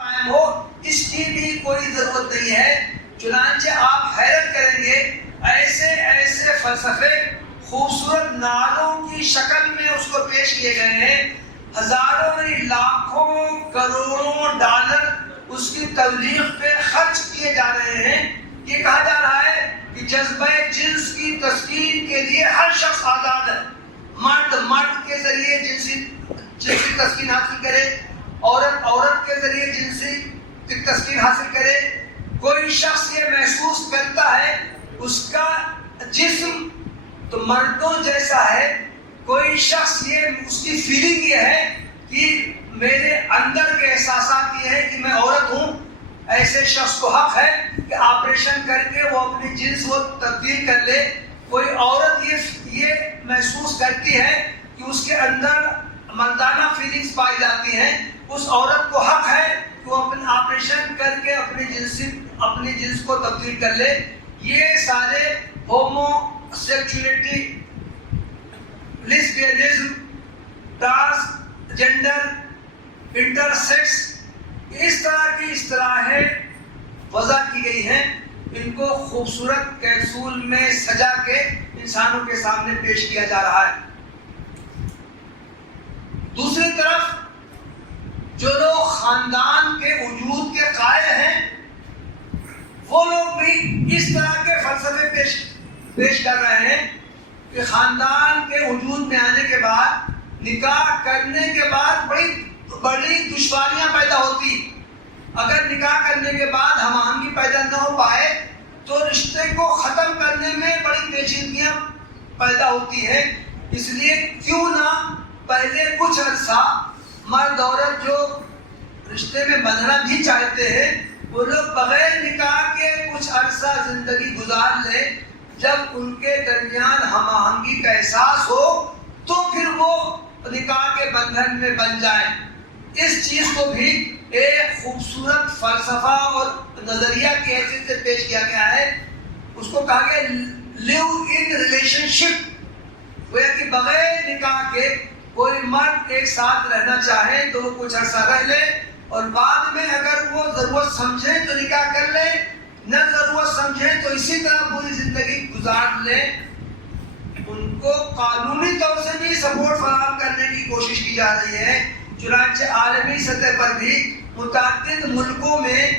قائم ہو، اس کی بھی کوئی ضرورت نہیں ہے۔ چنانچہ آپ حیرت کریں گے ایسے ایسے فلسفے خوبصورت نعروں کی شکل میں اس کو پیش کیے گئے ہیں، ہزاروں لاکھوں کروڑوں ڈالر اس کی تبلیغ پہ خرچ کیے جا رہے ہیں۔ یہ کہا جا رہا ہے کہ جذبہ جنس کی تسکین کے لیے ہر شخص آزاد ہے، مرد کے ذریعے جنسی تسکین حاصل کرے، عورت کے ذریعے جنسی تسکین حاصل کرے۔ کوئی شخص یہ محسوس کرتا ہے اس کا جسم تو مردوں جیسا ہے، کوئی شخص اس کی فیلنگ یہ ہے کہ میرے اندر کے احساسات یہ ہے کہ میں عورت ہوں، ایسے شخص کو حق ہے کہ آپریشن کر کے وہ اپنی جنس کو تبدیل کر لے۔ کوئی عورت یہ محسوس کرتی ہے کہ اس کے اندر مردانہ فیلنگز پائی جاتی ہیں، اس عورت کو حق ہے کہ وہ اپنے آپریشن کر کے اپنی جنس کو تبدیل کر لے۔ یہ سارے homosexuality, lesbianism, transgender, intersex, اس طرح کی اصطلاحیں وضع کی گئی ہیں، ان کو خوبصورت کیپسول میں سجا کے انسانوں کے سامنے پیش کیا جا رہا ہے۔ دوسری طرف جو لوگ خاندان کے وجود کے قائل ہیں وہ لوگ بھی اس طرح کے فلسفے پیش کر رہے ہیں کہ خاندان کے وجود میں آنے کے بعد، نکاح کرنے کے بعد بڑی دشواریاں پیدا ہوتی۔ اگر نکاح کرنے کے بعد ہم آہنگی پیدا نہ ہو پائے تو رشتے کو ختم کرنے میں بڑی پیچیدگیاں پیدا ہوتی ہیں۔ اس لیے کیوں نہ پہلے کچھ عرصہ مرد عورت جو رشتے میں بندھنا بھی چاہتے ہیں وہ لوگ بغیر نکاح کے کچھ عرصہ زندگی گزار لیں، جب ان کے درمیان ہم آہنگی کا احساس ہو تو پھر وہ نکاح کے بندھن میں بن جائیں۔ اس چیز کو بھی ایک خوبصورت فلسفہ اور نظریہ کی حیثیت سے پیش کیا گیا ہے۔ اس کو کہا گیا لیو ان ریلیشن شپ، وہ کہ بغیر نکاح کے کوئی مرد ایک ساتھ رہنا چاہے تو وہ کچھ عرصہ رہ لے اور بعد میں اگر وہ ضرورت سمجھیں تو نکاح کر لیں، نہ ضرورت سمجھیں تو اسی طرح پوری زندگی گزار لیں۔ ان کو قانونی طور سے بھی سپورٹ فراہم کرنے کی کوشش کی جا رہی ہے۔ چنانچہ عالمی سطح پر بھی متعدد ملکوں میں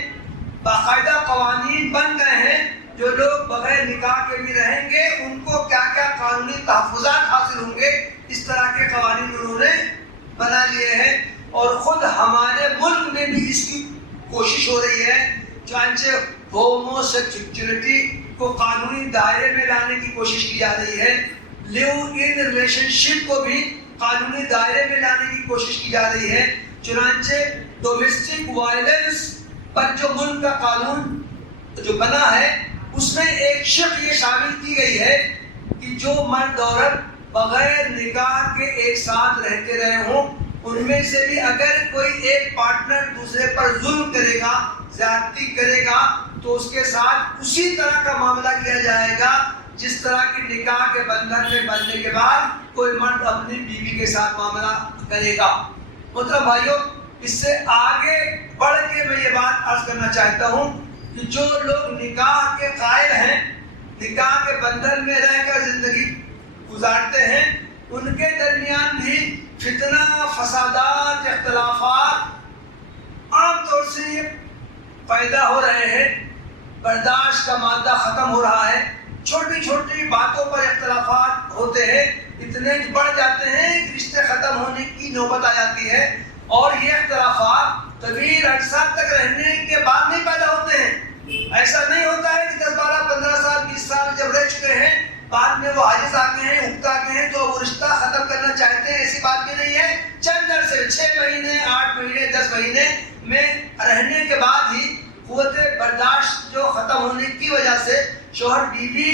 باقاعدہ قوانین بن گئے ہیں، جو لوگ بغیر نکاح کے بھی رہیں گے ان کو کیا کیا قانونی تحفظات حاصل ہوں گے، اس طرح کے قوانین انہوں نے بنا لیے ہیں۔ اور خود ہمارے ملک میں بھی اس کی کوشش ہو رہی ہے، چنانچہ ہومو سیکچولیٹی کو قانونی دائرے میں لانے کی کوشش کی جا رہی ہے، لیو ان ریلیشن شپ کو بھی قانونی دائرے میں لانے کی کوشش کی جا رہی ہے۔ چنانچہ ڈومیسٹک وائلنس پر جو ملک کا قانون جو بنا ہے اس میں ایک شق یہ شامل کی گئی ہے کہ جو مرد عورت بغیر نکاح کے ایک ساتھ رہتے رہے ہوں، ان میں سے بھی اگر کوئی ایک پارٹنر دوسرے پر ظلم کرے گا، زیادتی کرے گا، تو اس کے ساتھ اسی طرح کا معاملہ کیا جائے گا جس طرح کی نکاح کے بندھن میں بننے کے بعد کوئی مرد اپنی بیوی کے ساتھ معاملہ کرے گا۔ محترم بھائیوں، اس سے آگے بڑھ کے میں یہ بات عرض کرنا چاہتا ہوں کہ جو لوگ نکاح کے قائل ہیں، نکاح کے بندھن میں رہ کر زندگی گزارتے ہیں، ان کے درمیان بھی فتنہ، فسادات، اختلافات عام طور سے یہ پیدا ہو رہے ہیں۔ برداشت کا مادہ ختم ہو رہا ہے، چھوٹی چھوٹی باتوں پر اختلافات ہوتے ہیں، اتنے بڑھ جاتے ہیں کہ رشتے ختم ہونے کی نوبت آ جاتی ہے، اور یہ اختلافات طویل عرصہ تک رہنے کے بعد نہیں پیدا ہوتے ہیں۔ ایسا نہیں ہوتا ہے کہ 10، 12، 15 سال، 20 سال جب رہ چکے ہیں بعد میں وہ عاجز آتے ہیں، اکتا آتے ہیں تو وہ رشتہ ختم کرنا چاہتے ہیں۔ ایسی بات بھی نہیں ہے، چند عرصے 6 مہینے، 8 مہینے، 10 مہینے میں رہنے کے بعد ہی قوت برداشت جو ختم ہونے کی وجہ سے شوہر بیوی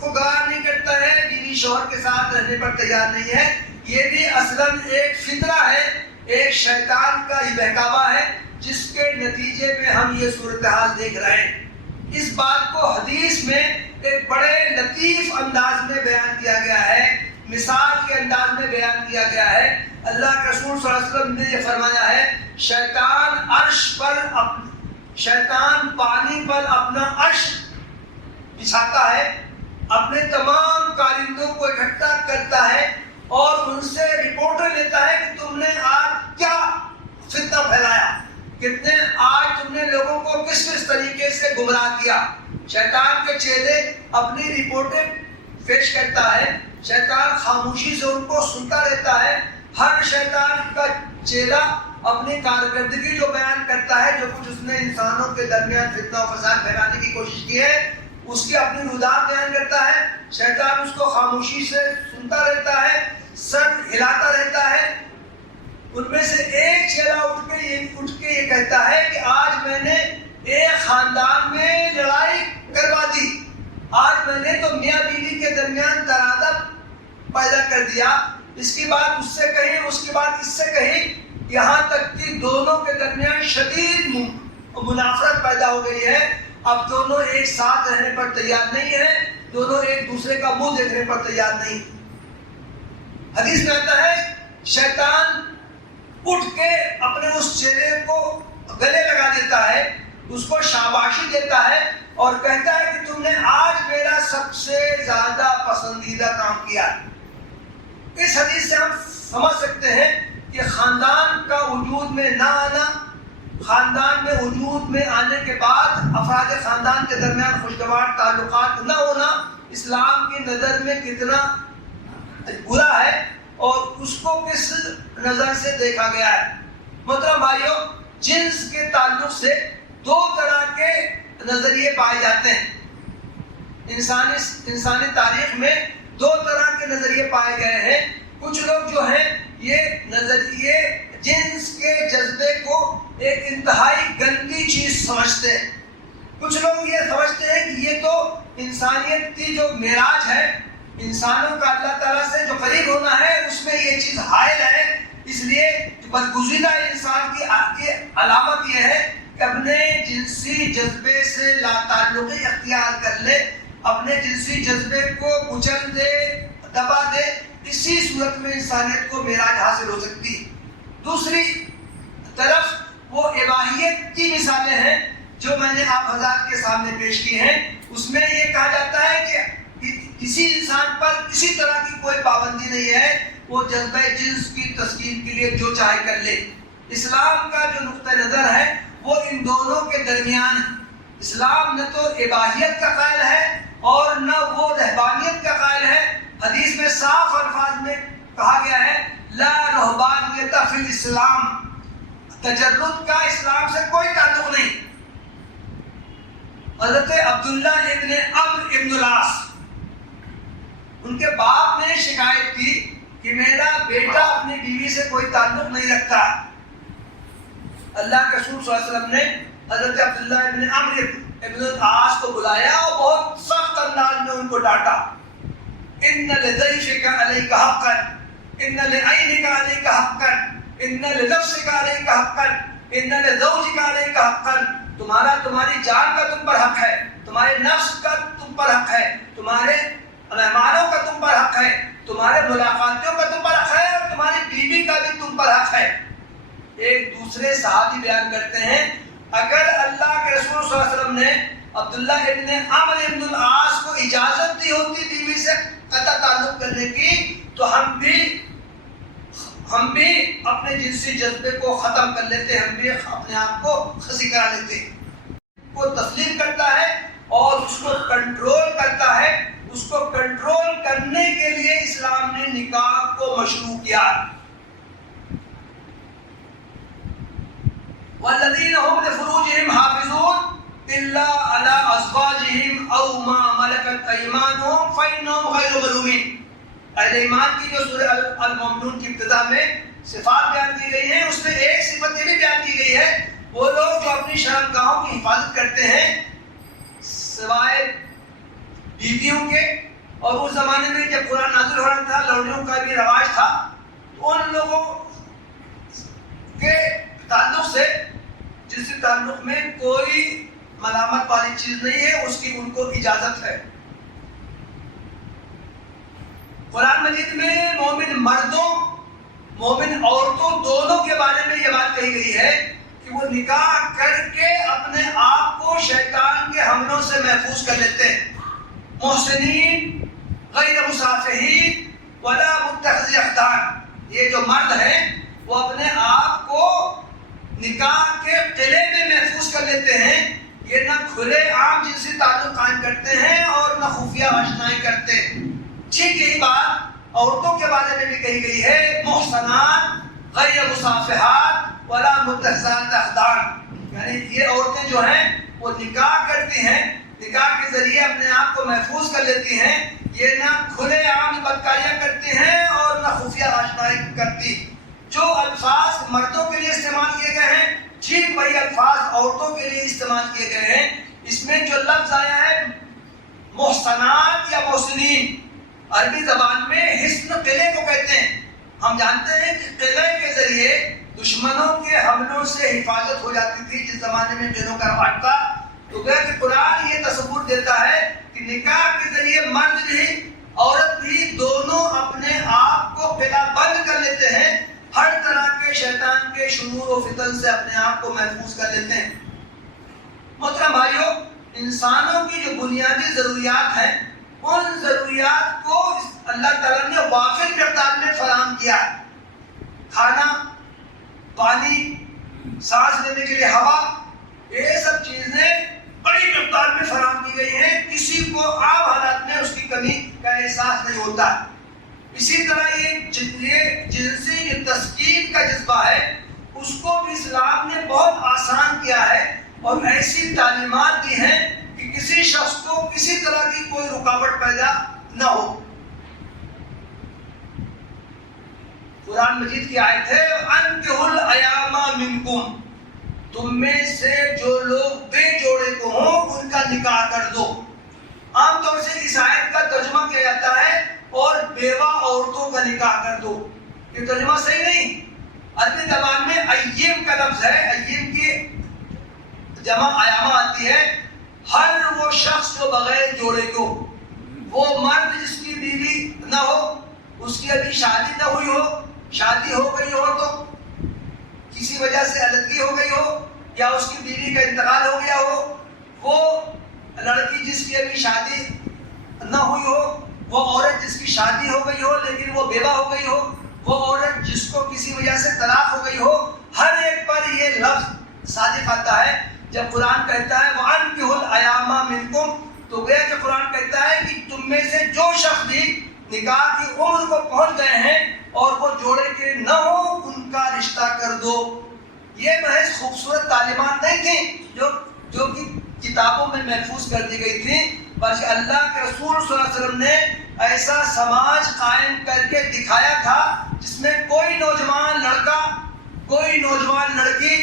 کو گوار نہیں کرتا ہے، بیوی شوہر کے ساتھ رہنے پر تیار نہیں ہے۔ یہ بھی اصلاً ایک فطرہ ہے، ایک شیطان کا ہی بہکاوا ہے، جس کے نتیجے میں ہم یہ صورتحال دیکھ رہے ہیں۔ اس بات کو حدیث میں ایک بڑے لطیف انداز میں بیان کیا گیا ہے، مثال کے انداز میں بیان کیا گیا ہے۔ اللہ کے رسول صلی اللہ علیہ وسلم نے یہ فرمایا ہے، شیطان عرش شیطان پانی پر اپنا عرش بچھاتا ہے، اپنے تمام کارندوں کو اکٹھا کرتا ہے اور ان سے رپورٹ لیتا ہے کہ تم نے آج کیا فتنہ پھیلایا، کتنے آج تم نے لوگوں کو کس کس طریقے سے گمراہ کیا۔ شیطان کے چیلے اپنی رپورٹیں پیش کرتا ہے، شیطان خاموشی سے ان کو سنتا رہتا ہے۔ ہر شیطان کا چیلا اپنی کارکردگی جو بیان کرتا ہے، جو کچھ اس نے انسانوں کے درمیان فتنہ و فساد پھیلانے کی کوشش کی ہے، اس کی اپنی رودات بیان کرتا ہے۔ شیطان اس کو خاموشی سے سنتا رہتا ہے، سر ہلاتا رہتا ہے۔ ان میں سے ایک چیلا اٹھ کے یہ کہتا ہے کہ آج میں نے ایک خاندان میں لڑائی کروا دی، آج میں نے تو میاں بیوی کے درمیان تنازع پیدا کر دیا، اس کی بات اس سے کہی، اس کی بات اس سے کہی، یہاں تک کہ دونوں کے درمیان شدید منافرت پیدا ہو گئی ہے۔ اب دونوں ایک ساتھ رہنے پر تیار نہیں ہیں، دونوں ایک دوسرے کا منہ دیکھنے پر تیار نہیں۔ حدیث میں آتا ہے شیطان اٹھ کے اپنے اس چہرے کو گلے لگا دیتا ہے، اس کو شاباشی دیتا ہے اور کہتا ہے کہ تم نے آج میرا سب سے زیادہ پسندیدہ کام کیا۔ اس حدیث سے ہم سمجھ سکتے ہیں کہ خاندان کا وجود میں نہ آنا، خاندان میں وجود میں آنے کے بعد افراد خاندان کے درمیان خوشگوار تعلقات نہ ہونا اسلام کی نظر میں کتنا برا ہے اور اس کو کس نظر سے دیکھا گیا ہے۔ محترم بھائیوں، جنس کے تعلق سے دو طرح کے نظریے پائے جاتے ہیں۔ انسانی تاریخ میں دو طرح کے نظریے پائے گئے ہیں۔ کچھ لوگ جو ہیں یہ نظریے جنس کے جذبے کو ایک انتہائی گندی چیز سمجھتے ہیں۔ کچھ لوگ یہ سمجھتے ہیں کہ یہ تو انسانیت کی جو معراج ہے، انسانوں کا اللہ تعالیٰ سے جو قریب ہونا ہے، اس میں یہ چیز حائل ہے۔ اس لیے بدگزیدہ انسان کی علامت یہ ہے کہ اپنے جنسی جذبے سے لا تعلقی اختیار کر لے، اپنے جنسی جذبے کو کچل دے، دبا دے۔ اسی صورت میں انسانیت کو معراج حاصل ہو سکتی۔ دوسری طرف وہ اباحیت کی مثالیں ہیں جو میں نے آپ حضرات کے سامنے پیش کی ہیں۔ اس میں یہ کہا جاتا ہے کہ کسی انسان پر کسی طرح کی کوئی پابندی نہیں ہے، وہ جذبہ جنس کی تسکین کے لیے جو چاہے کر لے۔ اسلام کا جو نقطہ نظر ہے وہ ان دونوں کے درمیان ہے۔ اسلام نہ تو اباحیت کا قائل ہے اور نہ وہ رہبانیت کا قائل ہے۔ حدیث میں صاف الفاظ میں کہا گیا ہے لا رہبانیت فی الاسلام، تجرد کا اسلام سے کوئی تعلق نہیں۔ حضرت عبداللہ ابن عمرو ابن العاص، ان کے باپ نے شکایت کی کہ میرا بیٹا اپنی بیوی سے کوئی تعلق نہیں رکھتا۔ اللہ کے رسول صلی اللہ علیہ وسلم نے حضرت عبداللہ ابن عمرو ابن العاص کو بلایا اور بہت سخت انداز میں ان کو ڈانٹا۔ ان لضیفک علیک حقا، ان لعینک علیک حقا، ان لنفسک علیک حقا، ان لزوجک علیک حقا۔ تمہاری جان کا تم پر حق ہے، تمہارے نفس کا تم پر حق ہے، تمہارے مہمانوں کا تم پر حق ہے، تمہارے ملاقاتوں کا تم پر حق ہے اور تمہاری بیوی کا بھی تم پر حق ہے۔ ایک دوسرے صحابی بیان کرتے ہیں اگر اللہ کے رسول صلی اللہ علیہ وسلم نے عبداللہ ابن عمرو ابن العاص کو اجازت دی ہوتی بیوی سے قطع تعلق کرنے کی تو ہم بھی اپنے جنسی جذبے کو ختم کر لیتے، ہم بھی اپنے آپ کو خسی کرا لیتے۔ کو تسلیم کرتا ہے اور اس کو کنٹرول کرتا ہے۔ اس کو کنٹرول کرنے کے لیے اسلام نے نکاح کو مشروع کیا۔ والذین هم لفروجهم حافظون الا على ازواجهم او ما ملكت ايمانهم فانهم غير ملومين۔ اہل ایمان کی جو سورہ المومنون کی ابتدا میں صفات بیان کی گئی ہیں، اس میں ایک صفت یہ بھی بیان کی گئی ہے وہ لوگ جو اپنی شرمگاہوں کی حفاظت کرتے ہیں سوائے بیویوں کے۔ اور اس زمانے میں جب قرآن نازل ہو رہا تھا لوڈیوں کا بھی رواج تھا، تو ان لوگوں کے تعلق سے جس تعلق میں کوئی ملامت والی چیز نہیں ہے، اس کی ان کو اجازت ہے۔ قرآن مجید میں مومن مردوں مومن عورتوں دونوں کے بارے میں یہ بات کہی گئی ہے کہ کہ وہ نکاح کر کے اپنے آپ کو شیطان کے حملوں سے محفوظ کر لیتے ہیں. محسنین غیر مصافحین ولا متخذی اخدان. یہ جو مرد ہیں وہ اپنے آپ کو نکاح کے قلعے میں محفوظ کر لیتے ہیں. یہ نہ کھلے عام جنسی تعلق قائم کرتے ہیں اور نہ خفیہ آشنائی کرتے. ٹھیک یہی بات عورتوں کے بارے میں بھی کہی گئی ہے. محسنات غیر مصافحات ولا متخذات اخدان. یعنی یہ عورتیں جو ہیں وہ نکاح کرتی ہیں, نکاح کے ذریعے اپنے آپ کو محفوظ کر لیتی ہیں. یہ نہ کھلے عام بدکاریاں کرتی ہیں اور نہ خفیہ آشنائی کرتی. جو الفاظ مردوں کے لیے استعمال کیے گئے ہیں ٹھیک وہی الفاظ عورتوں کے لیے استعمال کیے گئے ہیں. اس میں جو لفظ آیا ہے محسنات یا محسنین, عربی زبان میں حصن قلعے کو کہتے ہیں. ہم جانتے ہیں کہ قلعے کے ذریعے دشمنوں کے حملوں سے حفاظت ہو جاتی تھی جس زمانے میں قلعوں کا رواج تھا. تو گویا کہ قرآن یہ تصور دیتا ہے کہ نکاح کے ذریعے مرد بھی عورت بھی دونوں اپنے آپ کو قلعہ بند کر لیتے ہیں, ہر طرح کے شیطان کے شرور و فتن سے اپنے آپ کو محفوظ کر لیتے ہیں. محترم بھائیو, انسانوں کی جو بنیادی ضروریات ہیں ان ضروریات کو اللہ تعالیٰ نے وافر مقدار میں فراہم کیا. کھانا, پانی, سانس لینے کے لیے ہوا, یہ سب چیزیں بڑی مقدار میں فراہم کی گئی ہیں. کسی کو عام حالات میں اس کی کمی کا احساس نہیں ہوتا. اسی طرح یہ جنسی تسکین کا جذبہ ہے اس کو بھی اسلام نے بہت آسان کیا ہے اور ایسی تعلیمات دی ہیں کہ کسی شخص کو کسی طرح کی کوئی رکاوٹ پیدا نہ ہو. قرآن مجید کی آیت ہے انکحوا الایام منکم, تم میں سے جو لوگ بے جوڑے کو ہوں ان کا نکاح کر دو. عام طور سے اس آیت کا ترجمہ کیا جاتا ہے اور بیوہ عورتوں کا نکاح کر دو. یہ ترجمہ صحیح نہیں. عربی زبان میں اییم کا لفظ ہے, اییم کی جمع ایامہ آتی ہے. ہر وہ شخص جو بغیر جوڑے کو, وہ مرد جس کی بیوی نہ ہو, اس کی ابھی شادی نہ ہوئی ہو, شادی ہو گئی ہو تو کسی وجہ سے علیحدگی ہو گئی ہو یا اس کی بیوی کا انتقال ہو گیا ہو, وہ لڑکی جس کی ابھی شادی نہ ہوئی ہو, وہ عورت جس کی شادی ہو گئی ہو لیکن وہ بیوہ ہو گئی ہو, وہ عورت جس کو کسی وجہ سے طلاق ہو گئی ہو, ہر ایک پر یہ لفظ صادق آتا ہے. جب قرآن کہتا ہے وَأَنكِحُوا الْأَيَامَ مِنكُمْ, تو گویا کہ قرآن کہتا ہے کہ تم میں سے جو شخص بھی نکاح کی عمر کو پہنچ گئے ہیں اور وہ جوڑے کے نہ ہو ان کا رشتہ کر دو. یہ محض خوبصورت تعلیمات نہیں تھیں جو کہ کتابوں میں محفوظ کر دی گئی تھیں, بلکہ اللہ کے رسول صلی اللہ علیہ وسلم نے ایسا سماج قائم کر کے دکھایا تھا جس میں کوئی نوجوان لڑکا, کوئی نوجوان لڑکی,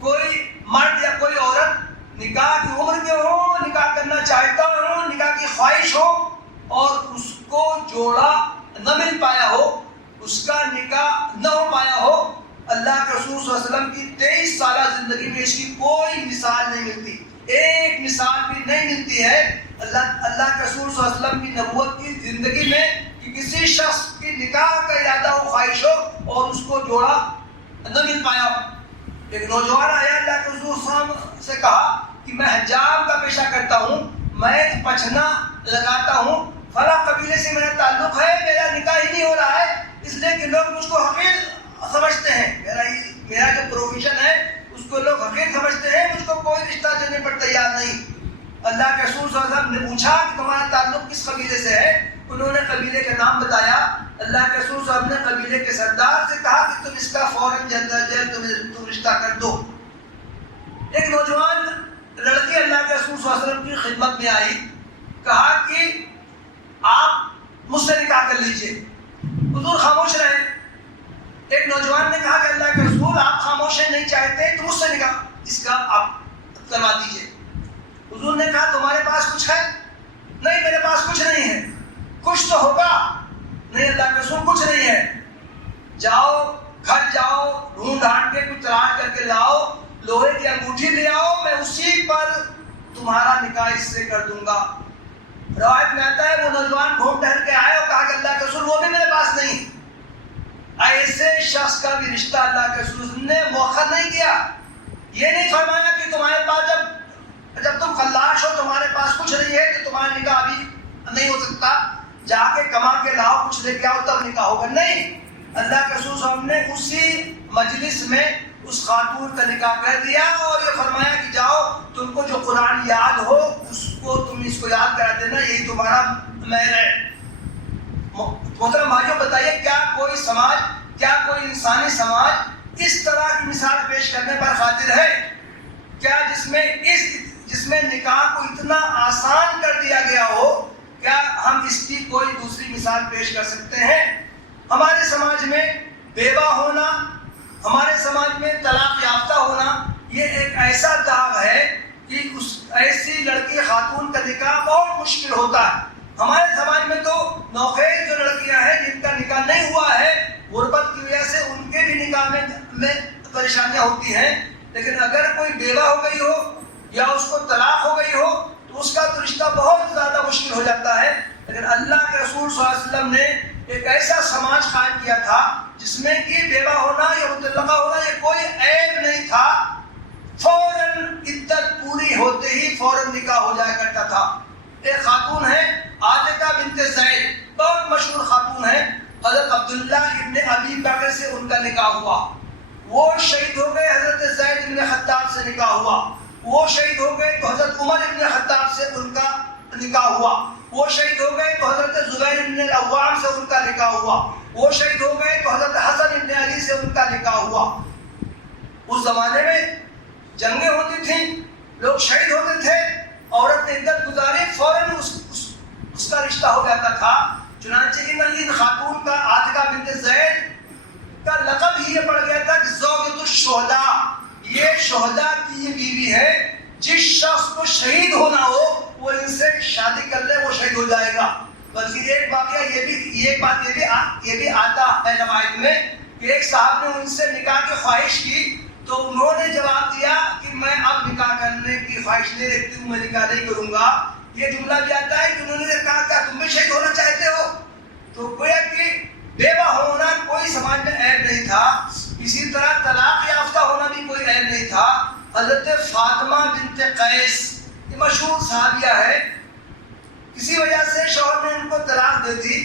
کوئی مرد یا کوئی عورت نکاح کی عمر کے ہو, نکاح کرنا چاہتا ہو, نکاح کی خواہش ہو اور اس کو جوڑا نہ مل پایا ہو, اس کا نکاح نہ ہو پایا ہو. اللہ کے رسول صلی اللہ علیہ وسلم کی 23 سالہ زندگی میں اس کی کوئی مثال نہیں ملتی, ایک مثال بھی نہیں ملتی ہے اللہ کے رسول صلی اللہ علیہ وسلم کی نبوت کی زندگی میں کہ کسی شخص کی نکاح کا ارادہ ہو, خواہش ہو اور اس کو جوڑا نہ مل پایا ہو. ایک نوجوان آیا اللہ کے رسول صلی اللہ علیہ وسلم سے کہا کہ میں حجام کا پیشہ کرتا ہوں, میں پچھنا لگاتا ہوں, فلاں قبیلے سے میرا تعلق ہے, میرا نکاح ہی نہیں ہو رہا ہے اس لیے کہ لوگ مجھ کو حقیر سمجھتے ہیں, میرا جو پروفیشن ہے اس کو لوگ حقیر سمجھتے ہیں, مجھ کو کوئی رشتہ دینے پر تیار نہیں. اللہ کے رسول صلی اللہ علیہ وسلم نے پوچھا کہ تمہارا تعلق کس قبیلے سے ہے, انہوں نے قبیلے کا نام بتایا. اللہ کے رسول صلی اللہ علیہ وسلم نے قبیلے کے سردار سے کہا کہ تم اس کا فوراً جلد تم رشتہ کر دو. ایک نوجوان لڑکی اللہ کے رسول صلی اللہ علیہ وسلم کی خدمت میں آئی, کہا کہ آپ مجھ سے نکاح کر لیجئے. حضور خاموش رہے. ایک نوجوان نے کہا کہ اللہ کے رسول آپ خاموش نہیں چاہتے تو مجھ سے نکاح اس کا آپ کروا دیجئے. حضور نے کہا تمہارے پاس کچھ ہے؟ نہیں میرے پاس کچھ نہیں ہے. کچھ تو ہوگا. نہیں اللہ کے رسول کچھ نہیں ہے. جاؤ گھر جاؤ, ڈھونڈ ڈھانڈ کے کچھ تلاش کر کے لاؤ, لوہے کی انگوٹھی لے آؤ, میں اسی پر تمہارا نکاح اس سے کر دوں گا. روایت میں آتا ہے وہ نوجوان ڈھونڈ ٹہل کے آئے اور کہا کہ اللہ کے رسول وہ بھی میرے پاس نہیں. ایسے شخص کا بھی رشتہ اللہ کے رسول نے مؤخر نہیں کیا. یہ نہیں فرمایا کہ تمہارے پاس جب تم خلاش ہو، تمہارے پاس کچھ نہیں ہے تو تمہارا نکاح ابھی نہیں ہو سکتا، جا کے کما کے لاؤ، کچھ لے کے آؤ تب نکاح ہوگا. نہیں، اللہ کے رسول صلی اللہ علیہ وسلم نے اسی مجلس میں اس خاتون کا نکاح کر دیا اور یہ فرمایا کہ جاؤ، تم کو جو قرآن یاد ہو اس کو یاد کرا دینا، یہی تمہارا مہر ہے. محترم بھائیوں، بتائیے کیا کوئی سماج، کیا کوئی انسانی سماج اس طرح کی مثال پیش کرنے پر قادر ہے؟ کیا جس میں نکاح کو اتنا آسان کر دیا گیا ہو، کیا ہم اس کی کوئی دوسری مثال پیش کر سکتے ہیں؟ ہمارے سماج میں بیوہ ہونا، ہمارے سماج میں طلاق یافتہ ہونا، یہ ایک ایسا داغ ہے کہ ایسی لڑکی خاتون کا نکاح بہت مشکل ہوتا ہے. ہمارے سماج میں تو نوخیز جو لڑکیاں ہیں جن کا نکاح نہیں ہوا ہے، غربت کی وجہ سے ان کے بھی نکاح میں پریشانیاں ہوتی ہیں. لیکن اگر کوئی بیوہ ہو گئی ہو یا اس کو طلاق ہو گئی ہو تو اس کا تو رشتہ بہت زیادہ مشکل ہو جاتا ہے. لیکن اللہ کے رسول صلی اللہ علیہ وسلم نے ایک ایسا سماج قائم کیا تھا جس میں کہ بیوہ ہونا یا مطلقہ ہونا یہ کوئی عیب نہیں تھا. فوراً عدت پوری ہوتے ہی فوراً نکاح ہو جایا کرتا تھا. ایک خاتون ہے عاتقہ بنت زید، بہت مشہور خاتون ہے. حضرت عبداللہ ابن ابی بکر سے ان کا نکاح ہوا، وہ شہید ہو گئے. حضرت زید ابن خطاب سے نکاح ہوا، وہ شہید ہو گئے تو حضرت عمر ابن خطاب سے ان کا نکاح ہوا، وہ شہید ہو گئے تو حضرت زبیر ابن العوام سے ان کا نکاح ہوا، وہ شہید ہو گئے تو حضرت حسن ابن علی سے ان کا نکاح ہوا. اس زمانے میں جنگیں ہوتی تھیں، لوگ شہید ہوتے تھے، عورت نے عدت گزاری فوراً اس کا رشتہ ہو جاتا تھا. چنانچہ ان خاتون کا عاتقہ بنت زید کا لقب ہی یہ پڑ گیا تھا کہ زوجۃ الشہداء، یہ شہداء کی یہ بیوی ہے. جس شخص کو شہید ہونا ہو وہ ان سے شادی کر لے، وہ شہید ہو جائے گا. بلکہ ایک واقعہ یہ بھی آتا ہے روایت میں کہ ایک صاحب نے ان سے نکاح کی خواہش کی تو انہوں نے جواب دیا کہ میں اب نکاح کرنے کی خواہش نہیں رکھتی ہوں، میں نکاح نہیں کروں گا. یہ جملہ بھی آتا ہے کہ انہوں نے کہا کیا تم بھی شہید ہونا چاہتے ہو؟ تو گویا کہ بیوہ ہونا کوئی سماج میں عیب نہیں تھا. اسی طرح طلاق یافتہ ہونا بھی کوئی عیب نہیں تھا. حضرت فاطمہ بنت قیس یہ مشہور صحابیہ ہے، کسی وجہ سے شوہر نے ان کو طلاق دے دی.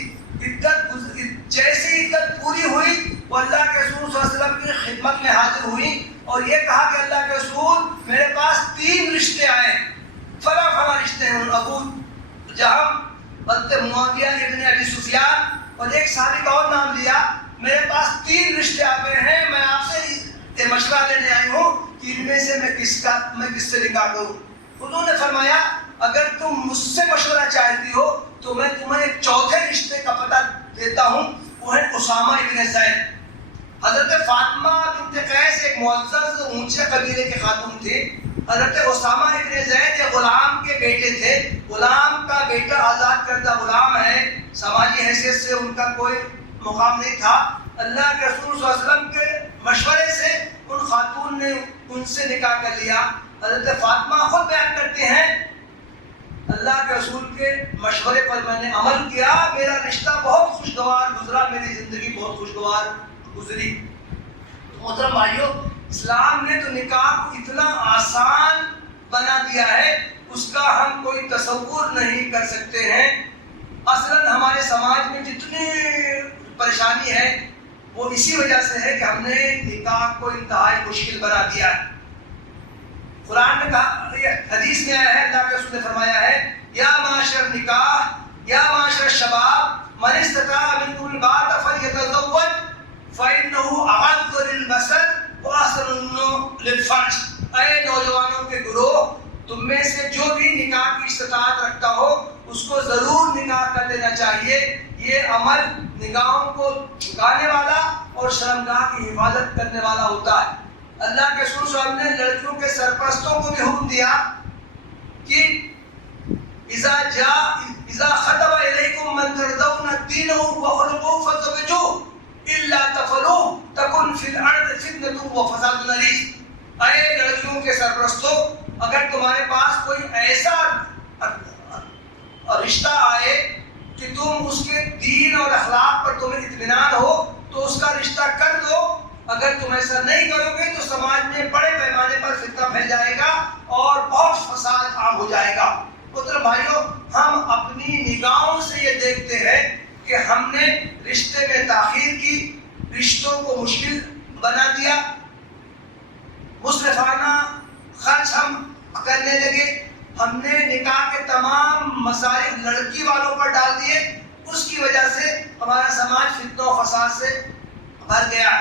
جیسی عدت پوری ہوئی وہ اللہ کے رسول صلی اللہ علیہ وسلم کی خدمت میں حاضر ہوئی اور یہ کہا کہ اللہ کے رسول میرے پاس 3 رشتے آئے، فلاں فلاں رشتے ہیں. ابو جہم، حضرت معاویہ ابن ابی سفیان اور ایک صحابی کا اور نام لیا. میرے پاس 3 رشتے آ گئے ہیں، میں آپ سے مشورہ لینے آئی ہوں کہ ان میں سے میں کس سے نکاح کروں. انہوں نے فرمایا اگر تم مجھ سے مشورہ چاہتی ہو تو میں تمہیں ایک چوتھے رشتے کا پتہ دیتا ہوں، وہ ہے اسامہ ابن زید. حضرت فاطمہ بنت قیس ایک معزز اونچے قبیلے کے خاتون تھی. حضرت اسامہ ابن زید یہ غلام کے بیٹے تھے. غلام کا بیٹا آزاد کردہ غلام ہے، سماجی حیثیت سے ان کا کوئی مقام نہیں تھا. اللہ کے رسول صلی اللہ علیہ وسلم کے مشورے سے ان خاتون نے ان سے نکاح کر لیا. حضرت فاطمہ خود بیان کرتے ہیں اللہ کے رسول کے مشورے پر میں نے عمل کیا، میرا رشتہ بہت خوشگوار گزرا، میری زندگی بہت خوشگوار گزری. محترم بھائیوں، اسلام نے تو نکاح کو اتنا آسان بنا دیا ہے اس کا ہم کوئی تصور نہیں کر سکتے ہیں. اصلاً ہمارے سماج میں جتنی پریشانی ہے وہ اسی وجہ سے ہے کہ ہم نے نکاح کو انتہائی مشکل بنا دیا ہے. قرآن نے کہا، حدیث میں آیا ہے، اللہ کے رسول نے فرمایا ہے یا معاشر نکاح یا معاشر شباب من استطاع منکم الباءۃ فلیتزوج فإنه اغض للبصر واحسن للفرج. اے نوجوانوں کے گروہ، تم میں سے جو بھی نکاح کی استطاعت رکھتا ہو اس کو ضرور نکاح کر لینا چاہیے. یہ عمل نگاہوں کو جھکانے والا اور شرمگاہ کی حفاظت کرنے والا ہوتا ہے. اللہ کے رسول صلی اللہ علیہ وسلم نے لڑکیوں کے سرپرستوں کو بھی حکم دیا کہ اذا خطب الیکم من ترضون دینہ وخلقہ فزوجوہ الا تفعلوا تکن فی الارض فتنۃ وفساد عریض. اے لڑکیوں کے سرپرستوں، اگر تمہارے پاس کوئی ایسا رشتہ آئے کہ تم اس کے دین اور اخلاق پر تمہیں اطمینان ہو تو اس کا رشتہ کر دو. اگر تم ایسا نہیں کرو گے تو سماج میں بڑے پیمانے پر فتنہ پھیل جائے گا اور بہت فساد عام ہو جائے گا۔ محترم بھائیوں، ہم اپنی نگاہوں سے یہ دیکھتے ہیں کہ ہم نے رشتے میں تاخیر کی، رشتوں کو مشکل بنا دیا، مصرفانہ خرچ ہم کرنے لگے، ہم نے نکاح کے تمام مصارف لڑکی والوں پر ڈال دیے، اس کی وجہ سے ہمارا سماج فتنہ و فساد سے بھر گیا۔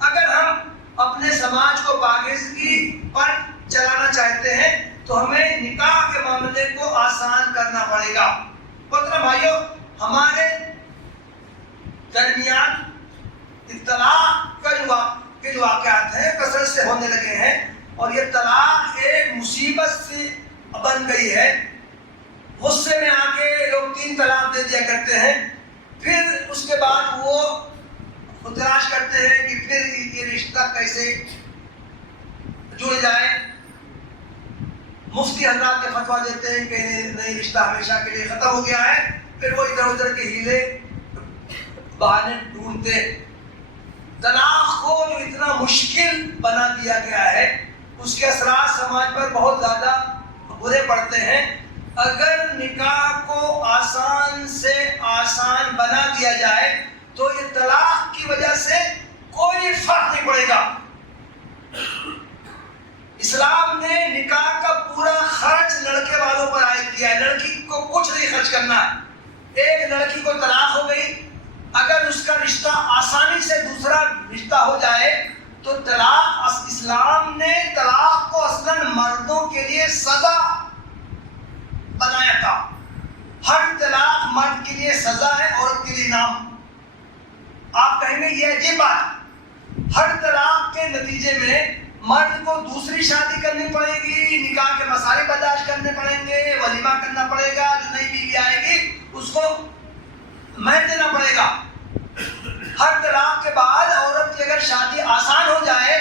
اگر ہم اپنے سماج کو پاکیزگی پر چلانا چاہتے ہیں تو ہمیں نکاح کے معاملے کو آسان کرنا پڑے گا۔ محترم بھائیوں، ہمارے درمیان طلاق کے جو واقعات ہیں کثرت سے ہونے لگے ہیں، اور یہ طلاق ایک مصیبت سے بن گئی ہے۔ غصے میں آ کے لوگ 3 طلاق دے دیا کرتے ہیں، پھر اس کے بعد وہ تلاش کرتے ہیں کہ پھر یہ رشتہ کیسے جڑ جائے۔ مفتی حضرات کے فتویٰ دیتے ہیں کہ نہیں، رشتہ ہمیشہ کے لیے ختم ہو گیا ہے، پھر وہ ادھر ادھر کے ہیلے بہانے ڈھونڈتے۔ طلاق کو جو اتنا مشکل بنا دیا گیا ہے، اس کے اثرات سماج پر بہت زیادہ برے پڑتے ہیں۔ اگر نکاح کو آسان سے آسان بنا دیا جائے تو یہ طلاق کی وجہ سے کوئی فرق نہیں پڑے گا۔ اسلام نے نکاح کا پورا خرچ لڑکے والوں پر عائد کیا ہے، لڑکی کو کچھ نہیں خرچ کرنا ہے۔ ایک لڑکی کو طلاق ہو گئی، اگر اس کا رشتہ آسانی سے دوسرا رشتہ ہو جائے تو طلاق، اسلام نے طلاق کو اصلاً مردوں کے لیے سزا بنایا تھا۔ ہر طلاق مرد کے لیے سزا ہے، عورت کے لیے انعام۔ آپ کہیں گے یہ عجیب بات، ہر طلاق کے نتیجے میں مرد کو دوسری شادی کرنی پڑے گی، نکاح کے مصارف برداشت کرنے پڑیں گے، ولیمہ کرنا پڑے گا، جو نئی بیوی آئے گی اس کو مہر دینا پڑے گا۔ ہر طلاق کے بعد عورت کی اگر شادی آسان ہو جائے،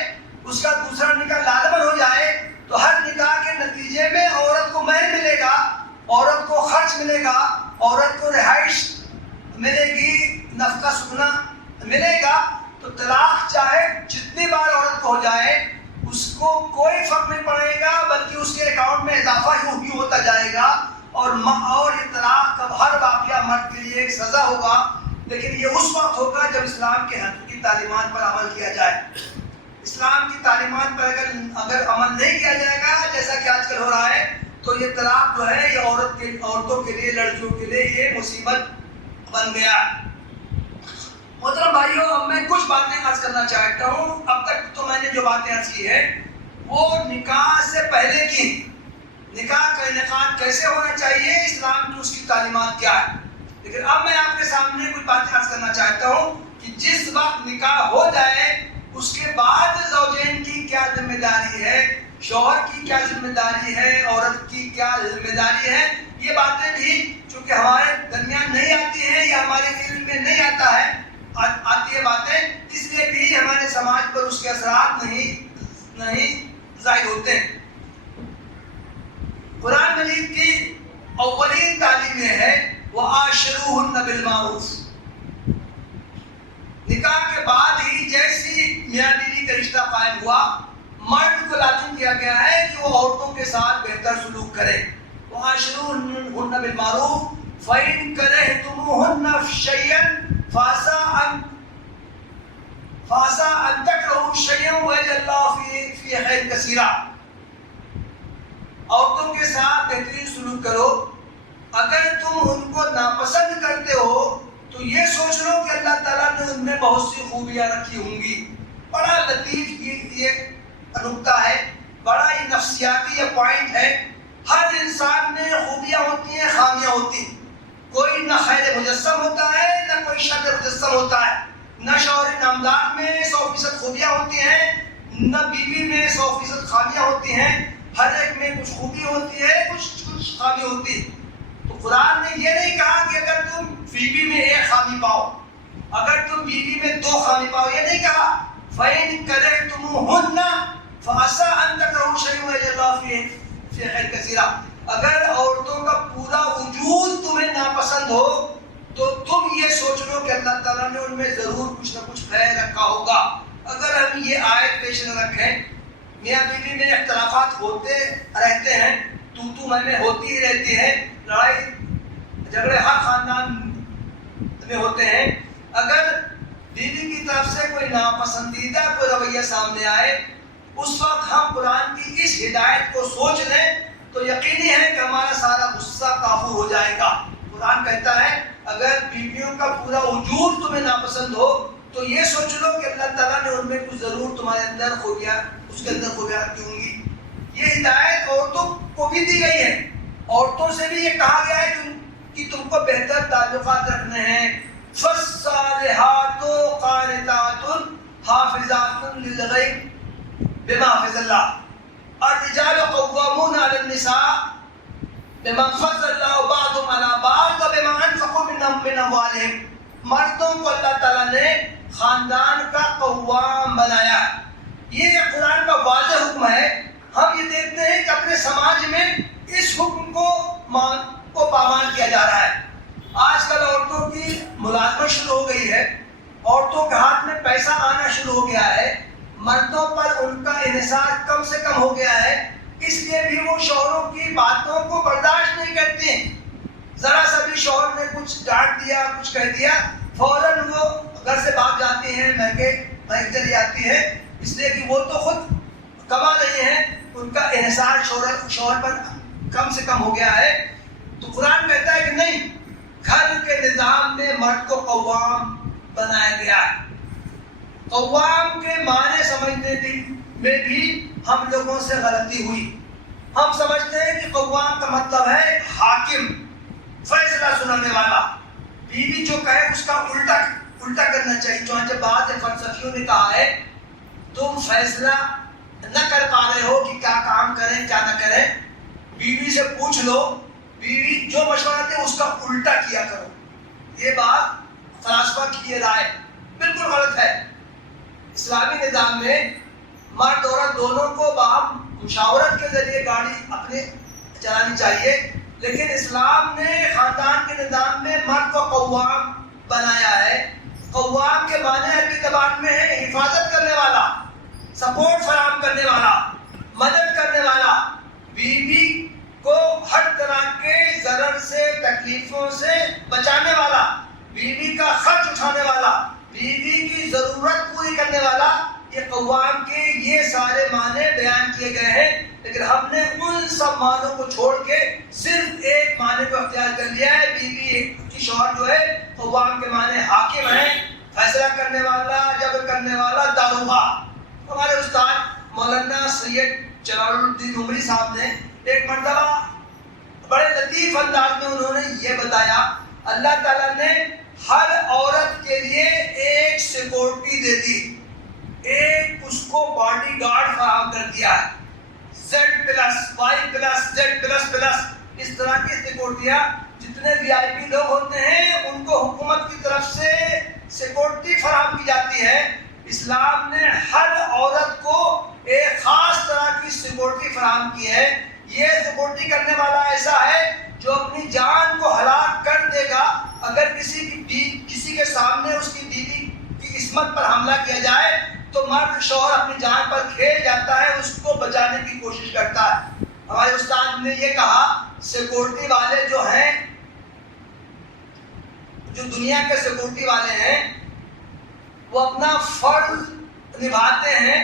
اس کا دوسرا نکاح لازمن ہو جائے، تو ہر نکاح کے نتیجے میں عورت کو مہر ملے گا، عورت کو خرچ ملے گا، عورت کو رہائش ملے گی، نفقہ سکنا ملے گا۔ تو طلاق چاہے جتنی بار عورت کو ہو جائے اس کو کوئی فرق نہیں پڑے گا، بلکہ اس کے اکاؤنٹ میں اضافہ ہی ہوتا جائے گا، اور یہ طلاق کا ہر واقعہ مرد کے لیے ایک سزا ہوگا۔ لیکن یہ اس وقت ہوگا جب اسلام کے حقیقی تعلیمات پر عمل کیا جائے۔ اسلام کی تعلیمات پر اگر عمل نہیں کیا جائے گا، جیسا کہ آج کل ہو رہا ہے، تو یہ طلاق جو ہے یہ عورتوں کے لیے، لڑکیوں کے لیے یہ مصیبت بن گیا۔ محترم بھائیوں، اب میں کچھ باتیں عرض کرنا چاہتا ہوں۔ اب تک تو میں نے جو باتیں عرض کی ہے وہ نکاح سے پہلے کی، نکاح کا انعقاد کیسے ہونا چاہیے، اسلام کی اس کی تعلیمات کیا ہے۔ لیکن اب میں آپ کے سامنے کچھ باتیں عرض کرنا چاہتا ہوں کہ جس وقت نکاح ہو جائے اس کے بعد زوجین کی کیا ذمہ داری ہے، شوہر کی کیا ذمہ داری ہے، عورت کی کیا ذمہ داری ہے، یہ باتیں بھی چونکہ ہمارے درمیان نہیں آتی ہیں یا ہمارے علم میں نہیں آتا ہے، آتی ہے باتیں، اس لیے بھی ہمارے سماج پر اس کے اثرات نہیں ظاہر ہوتے ہیں۔ قرآن مجید کی اولین تعلیم یہ ہے وَعَاشِرُوهُنَّ بِالْمَعْرُوفِ، نکاح کے بعد ہی جیسی میاں بیوی کا رشتہ قائم ہوا، مرد کو لازم کیا گیا ہے کہ وہ عورتوں کے ساتھ بہتر سلوک کرے۔ وَعَاشِرُوهُنَّ بِالْمَعْرُوفِ فَإِن كَرِهْتُمُوهُنَّ شَيْئًا فَعَسَىٰ أَن تَكْرَهُوا شَيْئًا وَيَجْعَلَ اللَّهُ فِيهِ خَيْرًا كَثِيرًا۔ عورتوں کے ساتھ بہترین سلوک کرو، اگر تم ان کو ناپسند کرتے ہو تو یہ سوچ لو کہ اللہ تعالیٰ نے ان میں بہت سی خوبیاں رکھی ہوں گی۔ بڑا لطیف یہ نکتہ ہے، بڑا ہی نفسیاتی یہ پوائنٹ ہے۔ ہر انسان میں خوبیاں ہوتی ہیں، خامیاں ہوتی ہیں، کوئی نہ خیر مجسم ہوتا ہے نہ کوئی شر مجسم ہوتا ہے، نہ شوہر نامدار میں 100% خوبیاں ہوتی ہیں، نہ بیوی میں 100% خامیاں ہوتی ہیں، ہر ایک میں کچھ خوبی ہوتی ہے، کچھ خامی ہوتی ہے۔ تو قرآن نے یہ نہیں کہا کہ اگر تم بیوی میں 1 خامی پاؤ، اگر تم بیوی میں 2 خامی پاؤ، یہ نہیں کہا فَإِن كَرِهْتُمُوهُنَّ فَعَسَىٰ أَن تَكْرَهُوا شَيْئًا وَيَجْعَلَ اللَّهُ فِيهِ خَيْرًا كَثِيرًا۔ اگر عورتوں کا پورا وجود تمہیں ناپسند ہو تو تم یہ سوچ لو کہ اللہ تعالیٰ نے ان میں ضرور کچھ نہ کچھ خیر رکھا ہوگا۔ اگر ہم یہ آیت پیش نظر رکھیں، میاں بیوی میں اختلافات ہوتے رہتے ہیں، تو میں ہوتی ہی رہتی ہے، لڑائی جھگڑے ہر خاندان میں ہوتے ہیں، اگر بیوی کی طرف سے کوئی ناپسندیدہ کوئی رویہ سامنے آئے، اس وقت ہم قرآن کی اس ہدایت کو سوچ لیں تو یقینی ہے کہ ہمارا سارا غصہ کافور ہو جائے گا۔ قرآن کہتا ہے اگر بیویوں کا پورا وجود تمہیں ناپسند ہو تو یہ سوچ لو کہ اللہ تعالیٰ نے ان میں کچھ ضرور تمہارے اندر خوبیاں، اس کے اندر خوبیاں رکھی ہوں گی۔ یہ ہدایت عورتوں کو بھی دی گئی ہے، عورتوں سے بھی یہ کہا گیا ہے کہ تم کو بہتر تعلقات رکھنے ہیں۔ فالصالحات قانتات حافظات للغیب بما حفظ اللہ، الرجال قوامون علی النساء بما فضل اللہ بعضهم علی بعض وبما انفقوا من اموالهم۔ مردوں کو اللہ تعالیٰ نے خاندان کا قوام بنایا۔ یہ قرآن کا واضح حکم ہے۔ ہم یہ دیکھتے ہیں کہ اپنے سماج میں اس حکم کو پامال کیا جا رہا ہے۔ آج کل عورتوں کی ملازمت شروع ہو گئی ہے، عورتوں کے ہاتھ میں پیسہ آنا شروع ہو گیا ہے، مردوں پر ان کا انحصار کم سے کم ہو گیا ہے، اس لیے بھی وہ شوہروں کی باتوں کو برداشت نہیں کرتے ہیں۔ ذرا سا بھی شوہر نے کچھ ڈانٹ دیا، کچھ کہہ دیا، فوراً وہ گھر سے بھاگ جاتی ہیں، مہنگے چلی آتی ہے، اس لیے کہ وہ تو خود کما رہی ہیں، ان کا انحصار شوہر پر کم سے کم ہو گیا ہے۔ تو قرآن کہتا ہے کہ نہیں، گھر کے نظام میں مرد کو قوام بنایا گیا ہے۔ قوام کے معنی سمجھنے میں بھی ہم لوگوں سے غلطی ہوئی۔ ہم سمجھتے ہیں کہ قوام کا مطلب ہے حاکم، فیصلہ سنانے والا، بیوی جو کہے اس کا الٹا کرنا چاہیے۔ چونکہ بعض فلسفیوں نے کہا ہے تم فیصلہ نہ کر پا رہے ہو کہ کیا کام کریں کیا نہ کریں، بیوی سے پوچھ لو، بیوی جو مشورہ دے اس کا الٹا کیا کرو۔ یہ بات فلاسفہ کی یہ رائے بالکل غلط ہے۔ اسلامی نظام میں مرد عورت دونوں کو باہم مشاورت کے ذریعے گاڑی اپنے چلانی چاہیے، لیکن اسلام نے خاندان کے نظام میں مرد کو قوام بنایا ہے۔ قوام کے معنی عربی زبان میں ہے حفاظت کرنے والا، سپورٹ فراہم کرنے والا، مدد کرنے والا، بیوی کو ہر طرح کے ضرر سے، تکلیفوں سے بچانے والا، بیوی کا خرچ اٹھانے والا، بیوی کی ضرورت پوری کرنے والا۔ یہ قوام کے یہ سارے معنی بیان کیے گئے ہیں، لیکن ہم نے ان سب معنوں کو چھوڑ کے صرف ایک معنی کو اختیار کر لیا ہے۔ بیوی کی شوہر جو ہے قوام کے معنی حاکم ہے، فیصلہ کرنے والا، جبر کرنے والا، داروغہ۔ ہمارے استاد مولانا سید جلال الدین عمری صاحب نے ایک مرتبہ بڑے لطیف انداز میں انہوں نے یہ بتایا، اللہ تعالیٰ نے ہر عورت کے لیے ایک سیکورٹی دے دی، ایک اس کو باڈی گارڈ فراہم کر دیا ہے، Z+, Y+, Z++، اس طرح کی سیکورٹیاں۔ جتنے VIP لوگ ہوتے ہیں ان کو حکومت کی طرف سے سیکورٹی فراہم کی جاتی ہے۔ اسلام نے ہر عورت کو ایک خاص طرح کی سیکورٹی فراہم کی ہے۔ یہ سیکورٹی کرنے والا ایسا ہے جو اپنی جان کو ہلاک کر دے گا اگر کسی کے سامنے اس کی بیوی کی عصمت پر حملہ کیا جائے تو مرد شوہر اپنی جان پر کھیل جاتا ہے، اس کو بچانے کی کوشش کرتا ہے۔ ہمارے استاد نے یہ کہا سیکورٹی والے جو ہیں، جو دنیا کے سیکورٹی والے ہیں، وہ اپنا فرض نبھاتے ہیں،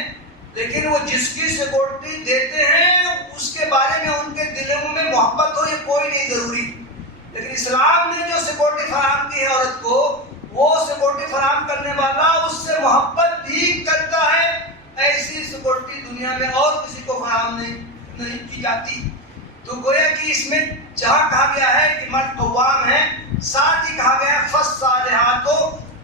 لیکن وہ جس کی سیکورٹی دیتے ہیں اس کے بارے میں ان کے دلوں میں محبت ہو یہ کوئی نہیں ضروری۔ لیکن اسلام نے جو سیکورٹی فراہم کی ہے عورت کو، وہ سیکورٹی فراہم کرنے والا اس سے محبت بھی کرتا ہے۔ ایسی سیکورٹی دنیا میں اور کسی کو فراہم نہیں کی جاتی۔ تو گویا کہ اس میں جہاں کہا گیا ہے کہ مرد قوام ہے، ساتھ ہی کہا گیا فالصالحات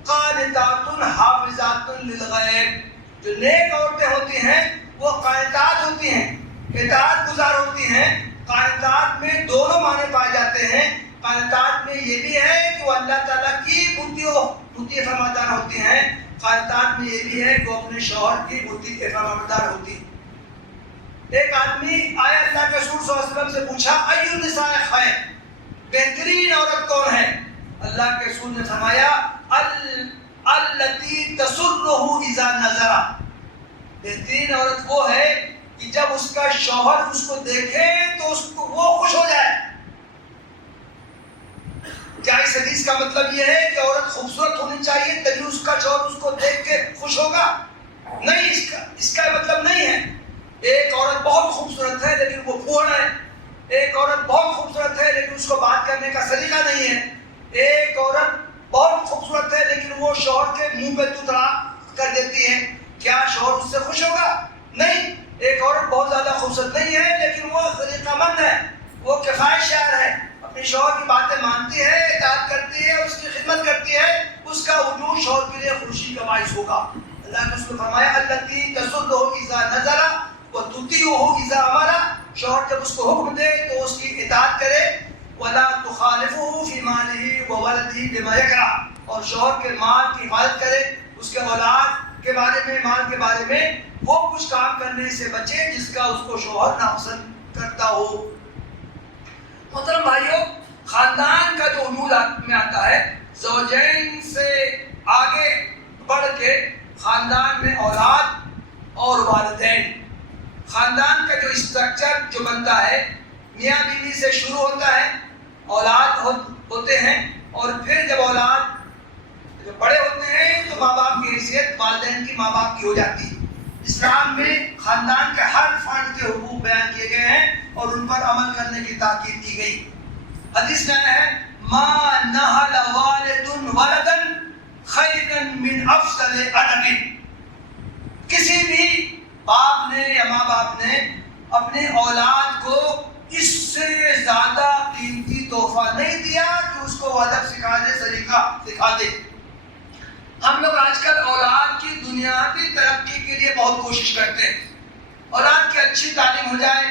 قانتات حافظات للغیب۔ جو نیک عورتیں ہوتی ہیں وہ قانتات ہوتی ہیں، اطاعت گزار ہوتی ہیں۔ قانتات میں دونوں معنی پائے جاتے ہیں۔ قانتات میں یہ بھی ہے کہ وہ اللہ تعالیٰ کی مطیع فرمانبردار ہوتی ہیں، قانتات میں یہ بھی ہے کہ وہ اپنے شوہر کی مطیع فرمانبردار ہوتی۔ ایک آدمی آیا اللہ کے رسول صلی اللہ علیہ وسلم سے پوچھا ای النساء خیر، بہترین عورت کون ہے؟ اللہ کے رسول نے فرمایا التی تسرہ اذا نظر، بہترین عورت وہ ہے کہ جب اس کا شوہر اس کو دیکھے تو اس کو وہ خوش ہو جائے۔ کیا اس حدیث کا مطلب یہ ہے کہ عورت خوبصورت ہونی چاہیے تبھی اس کا شوہر اس کو دیکھ کے خوش ہوگا؟ نہیں، اس کا مطلب نہیں ہے۔ ایک عورت بہت خوبصورت ہے لیکن وہ پھوڑ ہے، ایک عورت بہت خوبصورت ہے لیکن اس کو بات کرنے کا سلیقہ نہیں ہے، ایک عورت بہت خوبصورت ہے لیکن وہ شوہر کے منہ پہ توتڑا کر دیتی ہے، کیا شوہر اس سے خوش ہوگا؟ نہیں۔ ایک عورت بہت زیادہ خوبصورت نہیں ہے لیکن وہ سلیقہ مند ہے، وہ کفایت شعر ہے، اپنے شوہر کی باتیں مانتی ہے، اطاعت کرتی ہے، اس کی خدمت کرتی ہے، اس کا وجود شوہر کے لیے خوشی کا باعث ہوگا۔ اللہ نے اس کو فرمایا التی تسرہ اذا نظر وتطیعہ اذا امر، شوہر جب اس کو حکم دے تو اس کی اطاعت کرے، ولا تخالفہ فی مالہ وولدہ بما یکرہ، اور شوہر کے مال کی حفاظت کرے، اس کے اولاد کے بارے میں، مال کے بارے میں وہ کچھ کام کرنے سے بچے جس کا اس کو شوہر ناپسند کرتا ہو۔ محترم بھائیوں، خاندان کا جو وجود میں آتا ہے، زوجین سے آگے بڑھ کے خاندان میں اولاد اور والدین، خاندان کا جو اسٹرکچر جو بنتا ہے میاں بیوی سے شروع ہوتا ہے، اولاد ہوتے ہیں، اور پھر جب اولاد جب بڑے ہوتے ہیں تو ماں باپ کی حیثیت والدین کی ماں باپ کی ہو جاتی ہے۔ اسلام میں خاندان کے ہر فرد کے حقوق بیان کیے گئے ہیں اور ان پر عمل کرنے کی تاکید کی گئی۔ حدیث میں ہے ما نہل والد ولدا خیرا من افضل ادب، کسی بھی باپ نے یا ماں باپ نے اپنے اولاد کو اس سے زیادہ قیمتی تحفہ نہیں دیا کہ اس کو ادب سکھا دے، سلیقہ سکھا دے۔ ہم لوگ آج کل اولاد کی دنیاوی ترقی کے لیے بہت کوشش کرتے ہیں، اولاد کی اچھی تعلیم ہو جائے،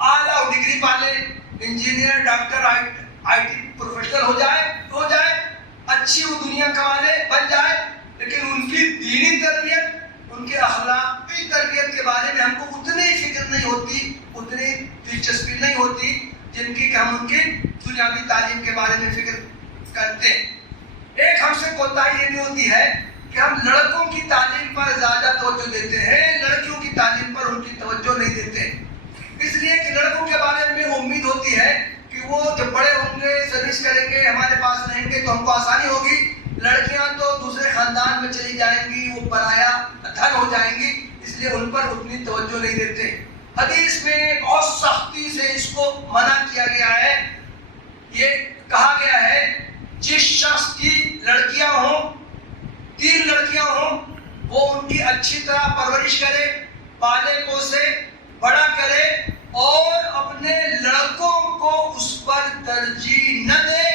اعلیٰ ڈگری پالے، engineer, doctor, I T professional ہو جائے، اچھی وہ دنیا کما لے، بن جائے، لیکن ان کی دینی تربیت، ان کے اخلاقی تربیت کے بارے میں ہم کو اتنی فکر نہیں ہوتی، اتنی دلچسپی نہیں ہوتی جن کی کہ ہم ان کی دنیاوی تعلیم کے بارے میں فکر کرتے ہیں۔ ایک ہم سے کوتاہی یہ بھی ہوتی ہے کہ ہم لڑکوں کی تعلیم پر زیادہ توجہ دیتے ہیں، لڑکیوں کی تعلیم پر ان کی توجہ نہیں دیتے، اس لیے کہ لڑکوں کے بارے میں امید ہوتی ہے کہ وہ جب بڑے ہوں گے، سروس کریں گے، ہمارے پاس رہیں گے تو ہم کو آسانی ہوگی، لڑکیاں تو دوسرے خاندان میں چلی جائیں گی، وہ پرایا دھن ہو جائیں گی، اس لیے ان پر اتنی توجہ نہیں دیتے۔ حدیث میں بہت سختی سے اس کو منع کیا گیا ہے، یہ کہا گیا ہے جس شخص کی لڑکیاں ہوں، 3 لڑکیاں ہوں، وہ ان کی اچھی طرح پرورش کرے، پالے پوسے، بڑا کرے اور اپنے لڑکوں کو اس پر ترجیح نہ دے،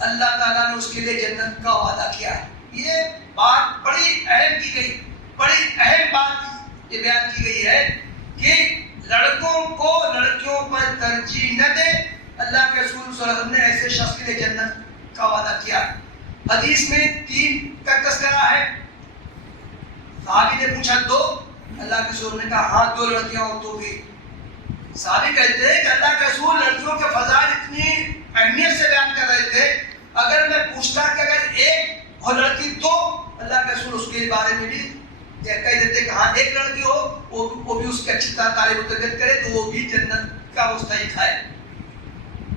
اللہ تعالیٰ نے اس کے لیے جنت کا وعدہ کیا ہے۔ یہ بات بڑی اہم کی گئی، بڑی اہم بات یہ بیان کی گئی ہے کہ لڑکوں کو لڑکیوں پر ترجیح نہ دے، اللہ کے رسول صلی اللہ علیہ وسلم نے ایسے شخص کے لیے جنت کا وعدہ کیا ہے۔ حدیث میں 3 کا تذکرہ ہے، صحابی نے پوچھا 2، اللہ کے رسول نے کہا ہاں 2 لڑکیاں ہو تو بھی۔ صحابی کہتے ہیں کہ اللہ کے رسول لڑکیوں کے فضائل اتنی اہمیت سے بیان کر رہے تھے، اگر میں پوچھتا کہ اگر ایک ہو لڑکی تو اللہ کے رسول اس کے بارے میں بھی کہہ دیتے کہ ہاں 1 لڑکی ہو، وہ بھی اس کی اچھی طرح تعلیم و تربیت کرے تو وہ بھی جنت کا مستحق ہے۔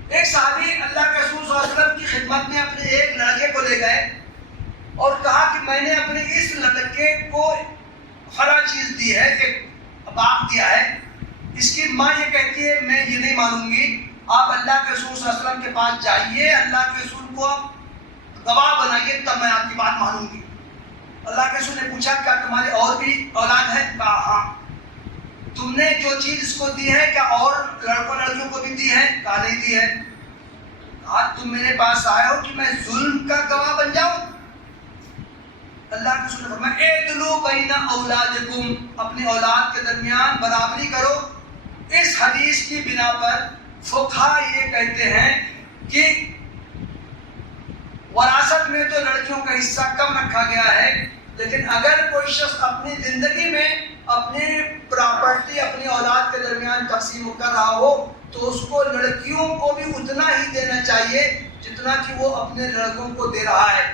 ایک صحابی اللہ کے رسول صلی اللہ علیہ وسلم کی خدمت میں اپنے ایک لڑکے کو لے گئے اور کہا کہ میں نے اپنے اس لڑکے کو فلاں چیز دی ہے، ایک باغ دیا ہے، اس کی ماں یہ کہتی ہے میں یہ نہیں مانوں گی، آپ اللہ کے رسول صلی اللہ علیہ وسلم کے پاس جائیے، اللہ کے رسول کو گواہ بنائیے تب میں آپ کی بات مانوں گی۔ اللہ کے رسول نے پوچھا کیا تمہارے اور بھی اولاد ہیں؟ کہا ہاں۔ تم نے جو چیز اس کو دی ہے کیا اور لڑکوں لڑکیوں کو بھی دی ہے؟ کہا نہیں دی ہے۔ کہا تم میرے پاس آئے ہو کہ میں ظلم کا گواہ بن جاؤں؟ اللہ کے رسول نے فرمایا اعدلوا بین اولادکم، اپنے اولاد کے درمیان برابری کرو۔ اس حدیث کی بنا پر فقہا یہ کہتے ہیں کہ وراثت میں تو لڑکیوں کا حصہ کم رکھا گیا ہے، لیکن اگر کوئی شخص اپنی زندگی میں اپنی پراپرٹی اپنی اولاد کے درمیان تقسیم کر رہا ہو تو اس کو لڑکیوں کو بھی اتنا ہی دینا چاہیے جتنا کہ وہ اپنے لڑکوں کو دے رہا ہے۔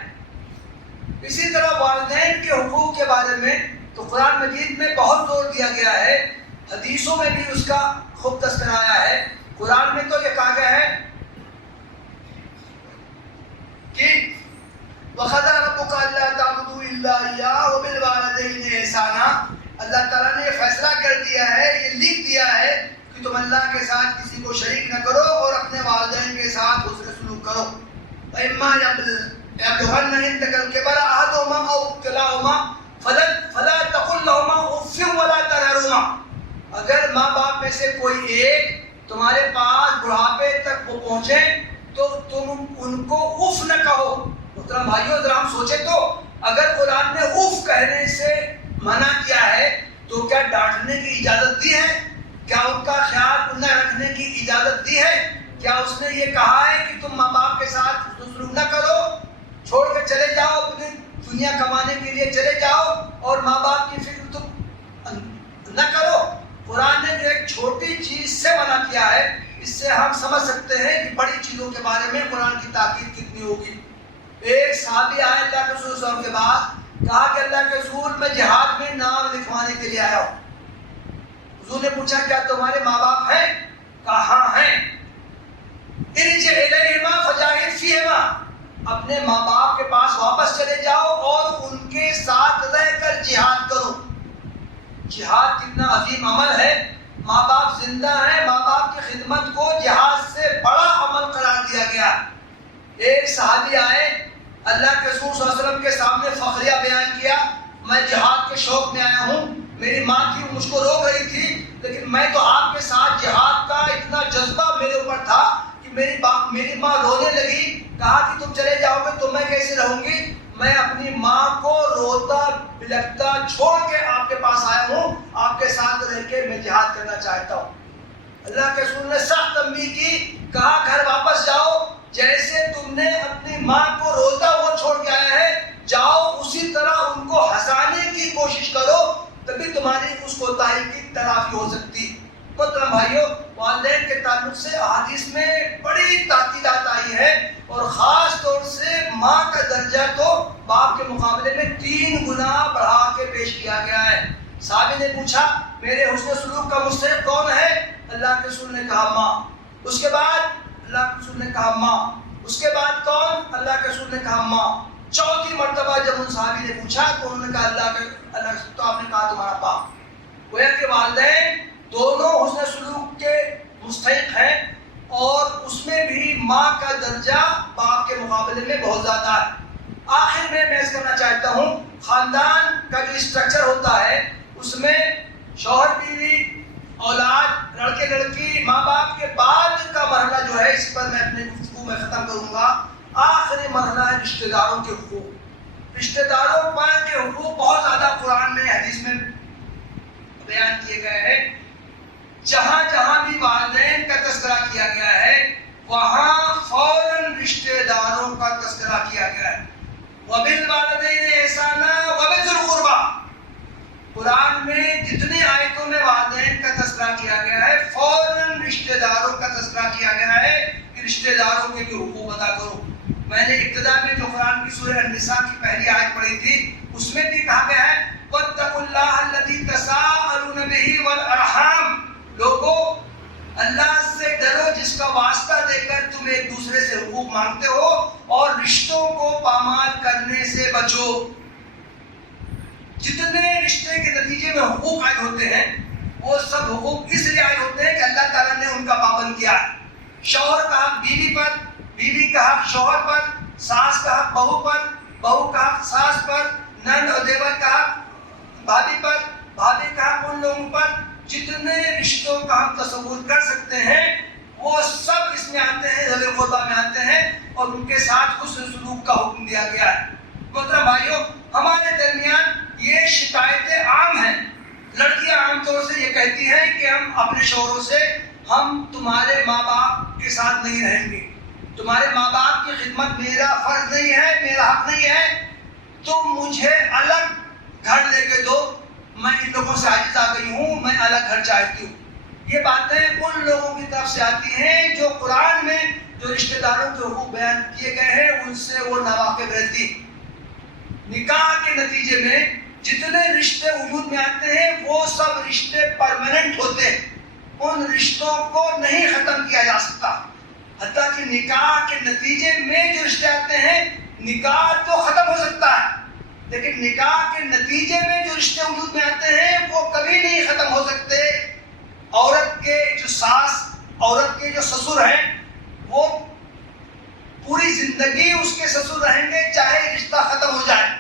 اسی طرح والدین کے حقوق کے بارے میں تو قرآن مجید میں بہت زور دیا گیا ہے، حدیثوں میں بھی اس کا خوب تذکرہ آیا ہے۔ قرآن میں تو یہ کہا گیا ہے کہ وَقَضَىٰ رَبُّكَ أَلَّا تَعْبُدُوا إِلَّا إِيَّاهُ وَبِالْوَالِدَيْنِ إِحْسَانًا، اللہ تعالیٰ نے یہ فیصلہ کر دیا ہے، یہ لکھ دیا ہے کہ تم اللہ کے ساتھ کسی کو شریک نہ کرو اور اپنے والدین کے ساتھ حسن سلوک کرو۔ وَإِمَّا يَبْلُغَنَّ عِندَكَ الْكِبَرَ أَحَدُهُمَا أَوْ كِلَاهُمَا فَلَا تَقُل لَّهُمَا أُفٍّ وَلَا تَنْهَرْهُمَا، اگر ماں باپ میں سے کوئی ایک تمہارے پاس بڑھاپے تک وہ پہنچے تو تم ان کو اف نہ کہو۔ محترم بھائیو، ذرا ہم سوچیں تو اگر قرآن نے اف کہنے سے منع کیا ہے تو کیا ڈانٹنے کی اجازت دی ہے؟ کیا ان کا خیال نہ رکھنے کی اجازت دی ہے؟ کیا اس نے یہ کہا ہے کہ تم ماں باپ کے ساتھ سلوک نہ کرو، چھوڑ کے چلے جاؤ، اپنی دنیا کمانے کے لیے چلے جاؤ اور ماں باپ کی فکر تم نہ کرو؟ قرآن نے جو ایک چھوٹی چیز سے منع کیا ہے، اس سے ہم سمجھ سکتے ہیں کہ بڑی چیزوں کے بارے میں قرآن کی تاکید کتنی ہوگی۔ ایک صحابی آئے اللہ کے رسول صلی اللہ علیہ وسلم کے بعد، کہا کہ اللہ کے رسول میں جہاد میں نام لکھوانے کے لیے آیا ہوں۔ حضور نے پوچھا کیا تمہارے ماں باپ ہیں؟ کہا ہاں ہیں۔ ارجع الیہما فجاہد فیہما، اپنے ماں باپ کے پاس واپس چلے جاؤ اور ان کے ساتھ رہ کر جہاد کرو۔ جہاد کتنا عظیم عمل ہے، ماں باپ زندہ ہیں، ماں باپ کی خدمت کو جہاد سے بڑا عمل قرار دیا گیا۔ ایک صحابی آئے اللہ کے رسول صلی اللہ علیہ وسلم کے سامنے فخریہ بیان کیا، میں جہاد کے شوق میں آیا ہوں، میری ماں تھی مجھ کو روک رہی تھی، لیکن میں تو آپ کے ساتھ جہاد کا اتنا جذبہ میرے اوپر تھا کہ میری ماں رونے لگی، کہا کہ تم چلے جاؤ گے تو میں کیسے رہوں گی؟ میں اپنی ماں کو روتا بلکتا چھوڑ کے آپ کے پاس آیا ہوں، آپ کے ساتھ رہ کے میں جہاد کرنا چاہتا ہوں۔ اللہ کے رسول نے سخت تنبیہ کی، کہا گھر واپس جاؤ، جیسے تم نے اپنی ماں کو روتا ہوا چھوڑ کے آیا ہے، جاؤ اسی طرح ان کو ہنسانے کی کوشش کرو، تبھی تمہاری اس کوتاہی کی تلافی ہو سکتی۔ محترم بھائیو، والدین کے تعلق سے احادیث میں بڑی تاکیدات آئی ہے، اور خاص طور سے ماں کا درجہ تو باپ کے مقابلے میں 3 گنا بڑھا کے پیش کیا گیا ہے۔ صحابی نے پوچھا میرے حسن سلوک کا مستحق کون ہے؟ اللہ کے رسول نے کہا ماں۔ اس کے بعد اللہ کے رسول نے کہا ماں۔ اس کے بعد کون؟ اللہ کے رسول نے کہا ماں۔ چوتھی مرتبہ جب ان صحابی نے پوچھا تو انہوں نے کہا اللہ تو آپ نے کہا تمہارا باپ۔ گویا کہ والدین دونوں حسن سلوک کے مستحق ہیں، اور اس میں بھی ماں کا درجہ باپ کے مقابلے میں بہت زیادہ ہے۔ آخر میں میں کرنا چاہتا ہوں، خاندان کا جو اسٹرکچر ہوتا ہے اس میں شوہر بیوی، اولاد، لڑکے لڑکی، ماں باپ کے بعد کا مرحلہ جو ہے، اس پر میں اپنے گفتگو میں ختم کروں گا۔ آخری مرحلہ ہے رشتہ داروں کے حقوق۔ رشتہ داروں پر کے حقوق بہت زیادہ قرآن میں حدیث میں بیان کیے گئے ہیں۔ جہاں جہاں بھی والدین کا تذکرہ کیا گیا ہے وہاں فوراً رشتہ داروں کا تذکرہ کیا گیا ہے۔ وَبِالْوَالِدَيْنِ إِحْسَانًا وَبِذِي الْقُرْبَىٰ، قرآن میں جتنی آیتوں میں والدین کا تذکرہ کیا گیا ہے فوراً رشتہ داروں کا تذکرہ کیا گیا ہے کہ رشتہ داروں کے بھی حقوق ادا کرو۔ میں نے ابتدا میں جو قرآن کی سورہ النساء کی پہلی آیت پڑھی تھی اس میں بھی کہا گیا ہے وَاتَّقُوا اللَّهَ الَّذِي تَسَاءَلُونَ بِهِ وَالْأَرْحَامَ، لوگو اللہ سے ڈرو جس کا واسطہ دے کر تم ایک دوسرے سے حقوق مانگتے ہو، اور رشتوں کو پامال کرنے سے بچو۔ جتنے رشتے کے نتیجے میں حقوق عائد ہوتے ہیں وہ سب حقوق اس لیے عائد ہوتے ہیں کہ اللہ تعالیٰ نے ان کا پابند کیا ہے۔ شوہر کا حق بیوی پر، بیوی کا حق شوہر پر، ساس کا حق بہو پر، بہو کا حق ساس پر، نند اور دیور کا حق بھابھی پر، بھابھی کا حق ان لوگوں پر۔ جتنے رشتوں کا ہم تصور کر سکتے ہیں وہ سب اس میں آتے ہیں، ذوی القربیٰ میں آتے ہیں، اور ان کے ساتھ حسن سلوک کا حکم دیا گیا ہے۔ محترم بھائیو، ہمارے درمیان یہ شکایتیں عام ہیں۔ لڑکیاں عام طور سے یہ کہتی ہیں کہ ہم اپنے شوہروں سے ہم تمہارے ماں باپ کے ساتھ نہیں رہیں گے، تمہارے ماں باپ کی خدمت میرا فرض نہیں ہے، میرا حق نہیں ہے، تم مجھے الگ گھر لے کے دو، میں ان لوگوں سے عاجز آ گئی ہوں، میں الگ گھر چاہتی ہوں۔ یہ باتیں ان لوگوں کی طرف سے آتی ہیں جو قرآن میں جو رشتہ داروں کے حقوق بیان کیے گئے ہیں ان سے وہ ناواقف رہتی۔ نکاح کے نتیجے میں جتنے رشتے وجود میں آتے ہیں وہ سب رشتے پرماننٹ ہوتے ہیں، ان رشتوں کو نہیں ختم کیا جا سکتا۔ حتیٰ کہ نکاح کے نتیجے میں جو رشتے آتے ہیں، نکاح تو ختم ہو سکتا ہے لیکن نکاح کے نتیجے میں جو رشتے وجود میں آتے ہیں وہ کبھی نہیں ختم ہو سکتے۔ عورت کے جو ساس، عورت کے جو سسر ہیں، وہ پوری زندگی اس کے سسر رہیں گے چاہے رشتہ ختم ہو جائے۔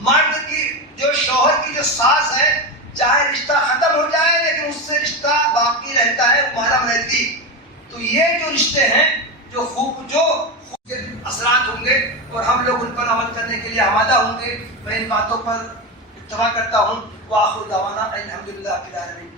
مرد کی جو شوہر کی جو ساس ہے، چاہے رشتہ ختم ہو جائے لیکن اس سے رشتہ باقی رہتا ہے، وہ محرم رہتی۔ تو یہ جو رشتے ہیں جو خوب کے اثرات ہوں گے اور ہم لوگ ان پر عمل کرنے کے لیے آمادہ ہوں گے۔ میں ان باتوں پر اتفاق کرتا ہوں۔ وآخر دعوانا الحمدللہ رب العالمین۔